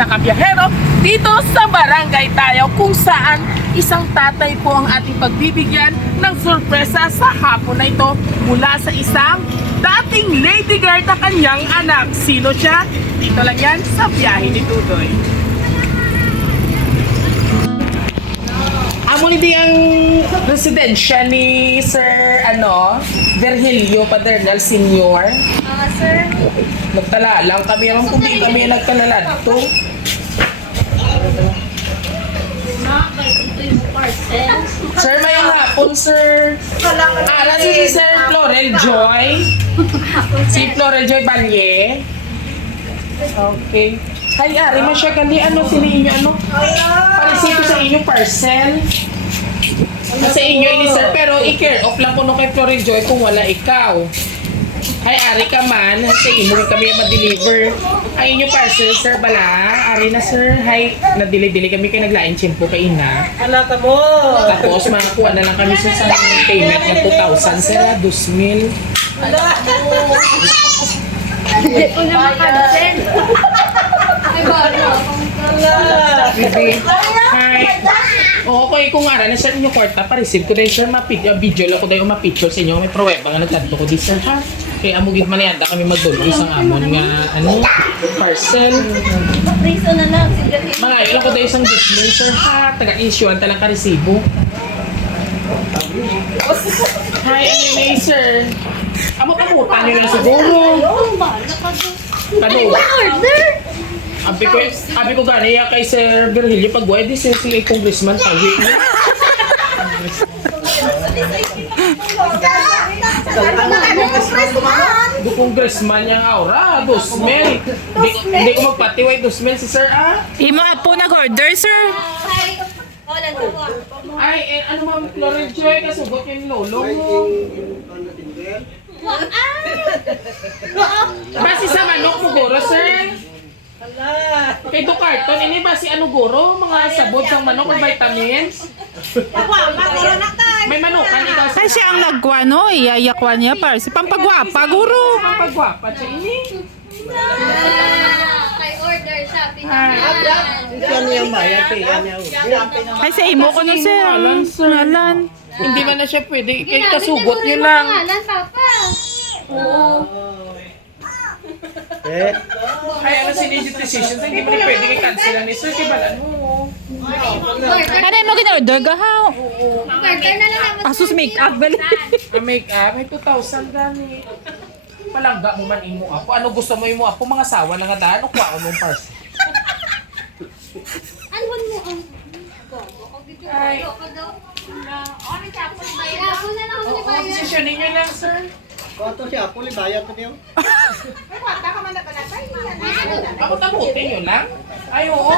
nakabiyahero dito sa Barangay Tayaw kung saan isang tatay po ang ating pagbibigyan ng sorpresa sa hapon na ito mula sa isang dating lady guard na kanyang anak. Sino siya? Dito lang yan sa biyahe ni Tutoy. Amo ni ang residensya ni Sir Virgilio Padernal Sr. Sir. Nagtala lang kami ron kung di kami nagtalala dito. Sir, may hapon, sir. Nasa si Sir Florel Joy. Si Florel Joy Balye. Okay. Hay, ari mo siya gali. Ano, sili inyo, parisito sa inyo parcel. Sa inyo ini, sir. Pero i-care off lang ko no kay Florel Joy kung wala ikaw. Hay, ari ka man. Sa imo kami ma-deliver. Ay, inyo parcel, sir, bala. Ari na, sir. Hay, nadili-dili kami kay naglain chimpo kay ina. Ala ka mo! Tapos, makakuha na lang kami sa payment ng 2,000, sir. 2,000. Hindi ko na makansel. Ay, baro. Hi. Okay, kung nga na sir inyo kwarta, pa-receive ko dahil sir, video lang ko dahil ma-picture sa inyo. May pruweba nga nagtanto ko di sir, ha? Kaya amugid man yanda kami magdulog isang amon nga, parcel. Priso na lang. Mga ayun lang ko dahil isang display, sir, ha? Taga-issue, talang ka-resibo. Hi, anyway, sir. Amo kamutan nyo lang siguro. Ano? Order! Abi ko gani ya kay Sir Virgilio pag di sir si congressman tawid niya. Do congressman yang aura, 2,000. Hindi ko magpatiway 2,000 si Sir Imo po nag-order, sir. Ay, ano ma'am Florel Joy kasugot yung lolo mo. Basi sa manok mo guro, sir. Kay do karton, ini ba si ano guro? Mga sabot ng manok o vitamins? May manukan ikaw sa... Ay, siya ang nagwa, no? Iyayakwa niya para si pampagwapa, guro. Pagwapa siya ini. Kay order siya, Yan yung bayad, yan yung. Ay, sa imo ko no, sir. Ngalan. Hindi man na siya pwede. Kay kasugot yun lang. Pangalan, Papa. Eh, Ay, ano si legit decisions, hindi mo na pwede kay cancel ni Sir. Kibalan mo. Ano mo gin-order, gahaw? Order na lang naman. Asus make-up, bali. Ang make-up, may 2,000 gani. Palangga mo man imo ako. Ano gusto mo imo ako? Mga sawa na nga daan o kwao mong parcel. Ano mo ang... Ay. Ako na lang ako Oo, desisyonin nyo lang, sir. kung siya, puli bayad ko niyo. Ako tabutin nyo lang. Ay, oo.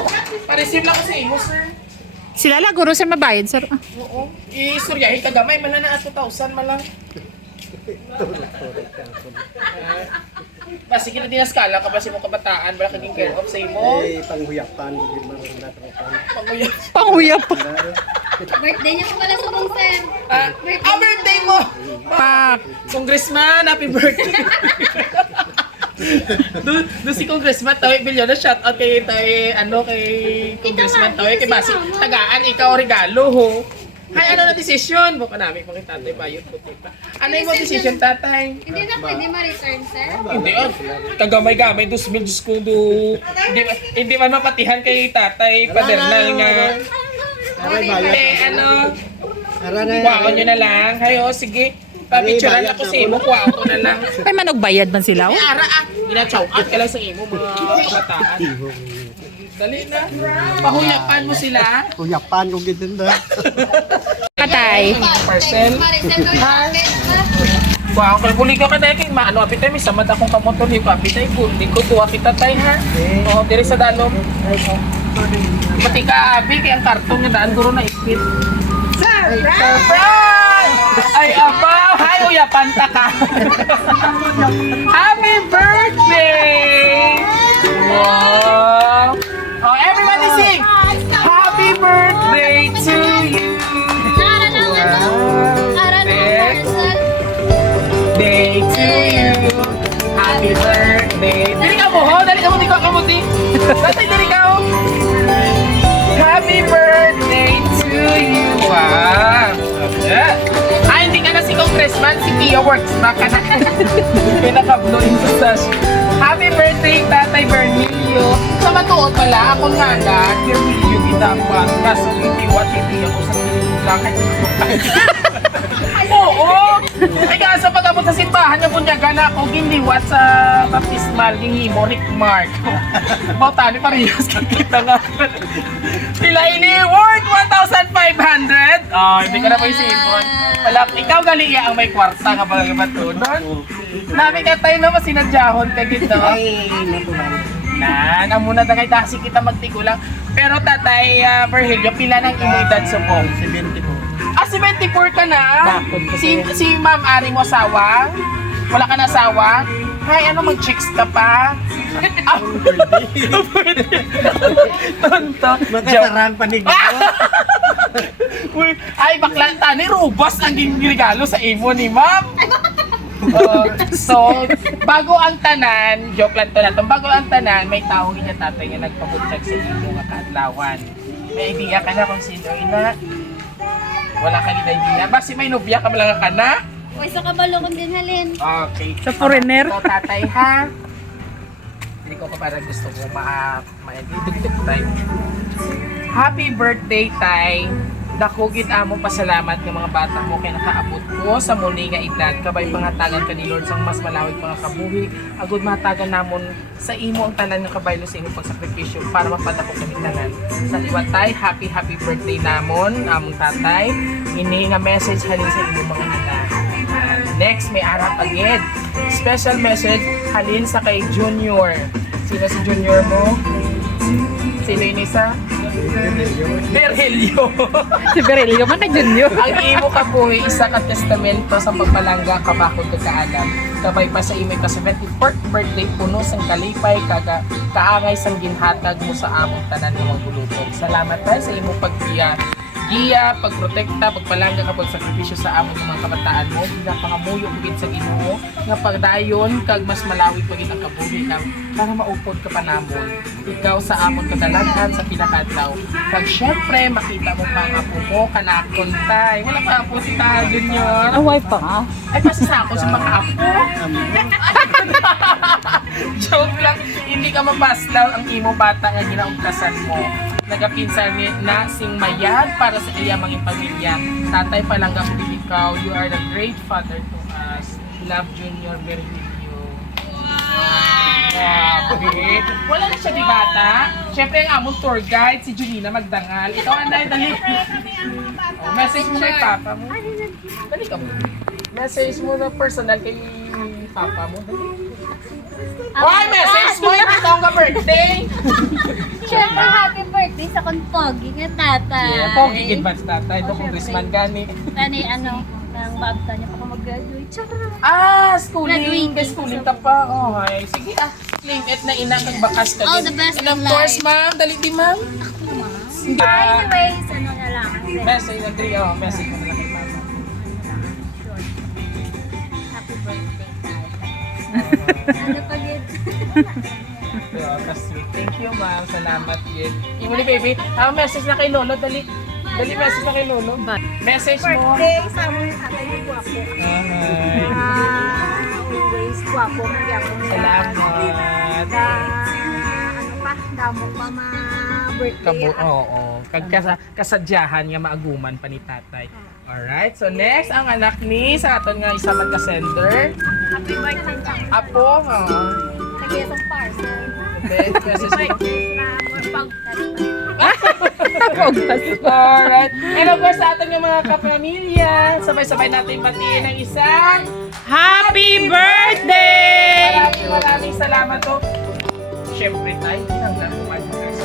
Pa-receive lang ko sa imo, sir. Sila lang, guro, sir, mabayad, sir. Oo. I-istoryahin ka gamay. Mala na 2,000 malang. Basi kita dinaskala ka ba si mong kabataan. Wala kaging care of sa imo. Eh, panghuyapan, hindi mo rin natrapan. Panguyap. Panguyap. Birthday niya ko pala sa bong sir. Birthday mo! Pak. Congressman, happy birthday! do si Congressman Tawi Bilyona, shout out kay Congressman Tawi, kay Basi, tagaan ikaw regalo ho. Hay, ano na desisyon? Buka namin kung tatay bayot ko tita. Ano yung desisyon, tatay? Hindi na pwede ma-return, sir. Hindi kagamay-gamay, 2,000 Diyos ko hindi man mapatihan kay tatay Padernal nga. Aray, bayad. Aray na Kuwao nyo na lang. Hayo, sige. Papicturean ako sa imo, kuwao ko na lang. Ay, manogbayad man sila, oh. Ara gina-chow out ka lang sa imo mga kabataan. Dali na. Pahuyapan mo sila. Huyapan ko gitinda. Patay. Parcel. Ma-return ko yung Wow, kalbuli ka dahil kay maano apitay may samad akong kamotor ni apitay bundi ko tuwa kita tay ha. Oo, diri sa dalom. Pati ka abi kay ang karton nga daan guro na ikit. Surprise! Ay abaw, hay uyapan ta ka. Happy birthday! Wow! Oh, everybody sing! Happy birthday to you! Ara lang ano? Ara lang parcel. Day to you! Happy birthday! Dali ka mo ho! Dali ka mo! Di ko kamuti! Tatay, dali ka ho! man si Pia works na ka na. Pinaka-blow into sash. Happy birthday, Tatay Bernilio. Sa matuod pala, ako nga na, Bernilio gitapat. Kaso hindi ako sa langit. Oo! Ay kaso pag-abot sa simbahan, nabunyagan ako, giniwat sa baptismal, gingimo, Rick Mark. Bautani, parehas kita nga. Sila ini worth 1,500. Oh, hindi ka na po isipon. Wala, ikaw galing ang may kwarta nga pala nga doon. Nabi ka tayo na masinadyahon ka gito. Ay, natural. Na muna na kay Tasi kita magtigulang. Pero Tatay Virgilio, pila ng imong so po? 70 po. Ah, 74 ka na? Bakit po? Si Ma'am Ari mo asawa? Wala ka na asawa? Hay, ano, mag-chicks ka pa? Ah, tonto. Makasarang panig mo. Uy, ay, bakla, tani, rubos ang regalo sa imo ni Ma'am. So, bago ang tanan, joke lang to na to, bago ang tanan, may tao niya tatay nga nagpabuntag sa imo nga kaadlawan. May idea ka na kung sino ina? Wala ka ni idea. Basi may nobya ka lang ka na? Uy, sa kabalokon din halin. Okay. Sa foreigner. So, tatay ha? Hindi ko pa parang gusto ko ma-dugtug tayo. Happy birthday, Tay! Dakugid among pasalamat ng mga bata mo kay nakaabot ko sa muli nga edad kabay pangatagan ka ni Lord sang mas malawig mga kabuhi agud matagan namon sa imo ang tanan nga kabaylo sa imong pagsakripisyo para mapadako kami tanan sa liwat Tay, happy birthday namon among tatay ini nga message halin sa imong mga anak. Next may arap agad special message halin sa kay Junior. Sino si Junior mo? Sino yun isa? Berhelio. Si Berilio man kay Junior. Ang imo ka po isa ka testamento sa pagpalangga kabakod ka kaalam. Kabay pa sa imo ka 74th birthday puno sang kalipay kaangay sang ginhatag mo sa among tanan nga mga bulutong. Salamat tayo sa imo paggiya. Giya, pagprotekta, pagpalangga kapag sakripisyo sa among mga kabataan mo, pinapangamuyo ugid sa Ginoo nga pagdayon kag mas malawig pagid ang kabuhi nang para maupod ka pa namon. Ikaw sa amon kadalanan sa pinakadlaw. Kag syempre makita mo pa ang apo mo kanakon tay. Wala pa apo si Ta Junior. Away pa nga. Ay pasi sa ako sa mga apo. Joke lang, hindi ka mabaslaw ang imo bata nga ginaugtasan mo. Nagapinsan ni na sing mayad para sa iya mga pamilya. Tatay palangga mo ikaw. You are the great father to us. Love Junior Berbilio. Wow! Wala na siya di bata. Siyempre ang among tour guide, si Julina Magdangal. Ikaw anday, dali. Oh, message mo kay papa mo. Dali ka mo. Message mo na personal kay papa mo. Dali. Why message mo? Ito ang birthday. Siyempre, happy birthday sa konpogi nga tatay. Yeah, pogi advance tatay. Ito congressman gani. Tani, ano, nang babta niya pa ka mag-graduate. Charot. Ah, schooling. Graduating. Schooling ka pa. Oh, ay. Sige ah. Claim it na ina magbakas ka All din. the best And of in course, life. ma'am. Dali di, ma'am. Anyways, ano na lang. Message na three. Oh, message mo na lang kay papa. Happy birthday, tatay. Ano pa yun? Yeah, that's sweet. Thank you, ma'am. Salamat yun. Imo ni baby. Message na kay Lolo. Dali. Dali message na kay Lolo. Message mo. Sa mo yung tatay yung guwapo. Ay. Always guwapo. Magyapon niya. Salamat. Ano pa, damo pa birthday. Kabo, oo. Kasadyahan nga maaguman pa ni tatay. Alright, so next, ang anak ni sa aton nga isa man ka-sender. Happy birthday sa Apo, Nag-iisang parcel. okay, message mo. Na more pang Alright, and of course sa aton nga mga kapamilya, sabay-sabay natin batiin ang isang Happy birthday! maraming salamat to. Siyempre tayo, hanggang kumain mo guys.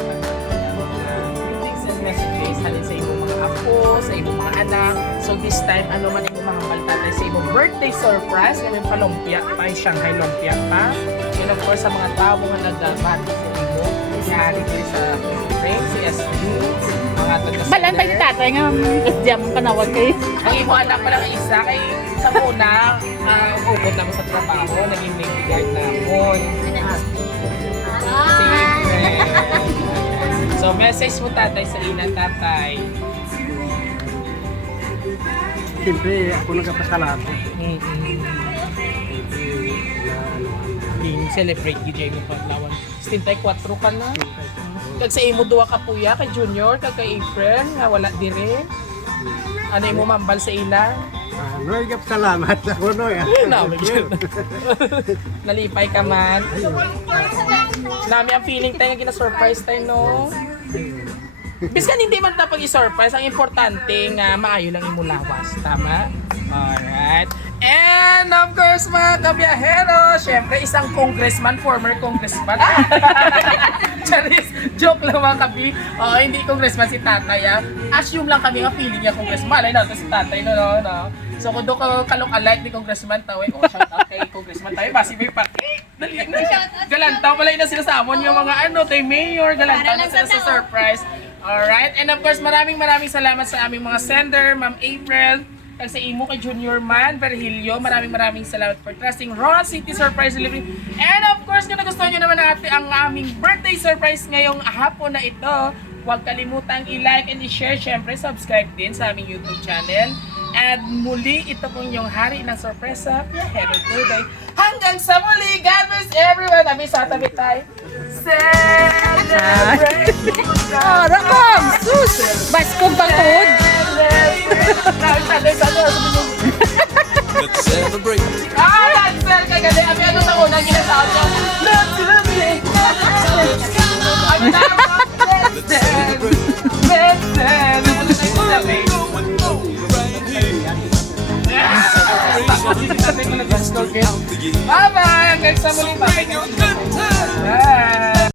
Greetings and messages halin sa iyong mga apo, sa iyong mga anak. So this time, ano man yung mahambal tatay sa iyong birthday surprise, ngayon pa lumpia pa, yung Shanghai lumpia pa. And of course, sa mga tao nga nagbati sa iyo, yari ko sa ring, si SB, mga taga Balantay ni tatay nga, isdiyam panawag kayo. ang imo anak pa lang isa, kay sa muna, ubod naman sa trabaho, naging lady guard namon. So, message mo tatay sa ina tatay. siyempre ako nagpasalamat. Celebrate gid mo paglawan. 64 ka na. Kag sa imo duwa ka puya kay Junior kag kay April nga wala dire. Ano imo mambal sa ila? Nagpasalamat ako no. Nalipay ka man. Nami ang feeling tayo nga gina-surprise tayo no. Biskan hindi man dapat i-surprise, ang importante nga maayo lang imo lawas, tama? Alright. And of course mga kabiyahero, syempre isang congressman, former congressman. Charis, joke lang mga kabi. Hindi congressman si tatay ah. Assume lang kami nga feeling niya congressman. Ay na, si tatay no. So kung doon ka kalok-alike ni congressman tayo, shout out kay congressman tayo, basi may pati. Dali na siya. Galantaw pala yun na sinasamon yung mga tayo mayor, galantaw na sila sa surprise. Alright, and of course maraming salamat sa aming mga sender, Ma'am April, kag sa imo kay Junior Man, Virgilio, maraming salamat for trusting Raw City Surprise Delivery. And of course, kung nagustuhan nyo naman ang aming birthday surprise ngayong hapon na ito, huwag kalimutang i-like and i-share, syempre subscribe din sa aming YouTube channel. At muli, ito pong yung hari ng sorpresa, Piyahero Today. Hanggang sa muli, God bless everyone. Tabi tayo. Celebrate! Rakam! Sus! Baskog bang tuhod? Let's celebrate. Let's celebrate! Kasi kami ano sa unang ginasabi niya. Let's celebrate! Let's celebrate. Let's celebrate! Bye-bye! Hanggang sa muli. Bye-bye!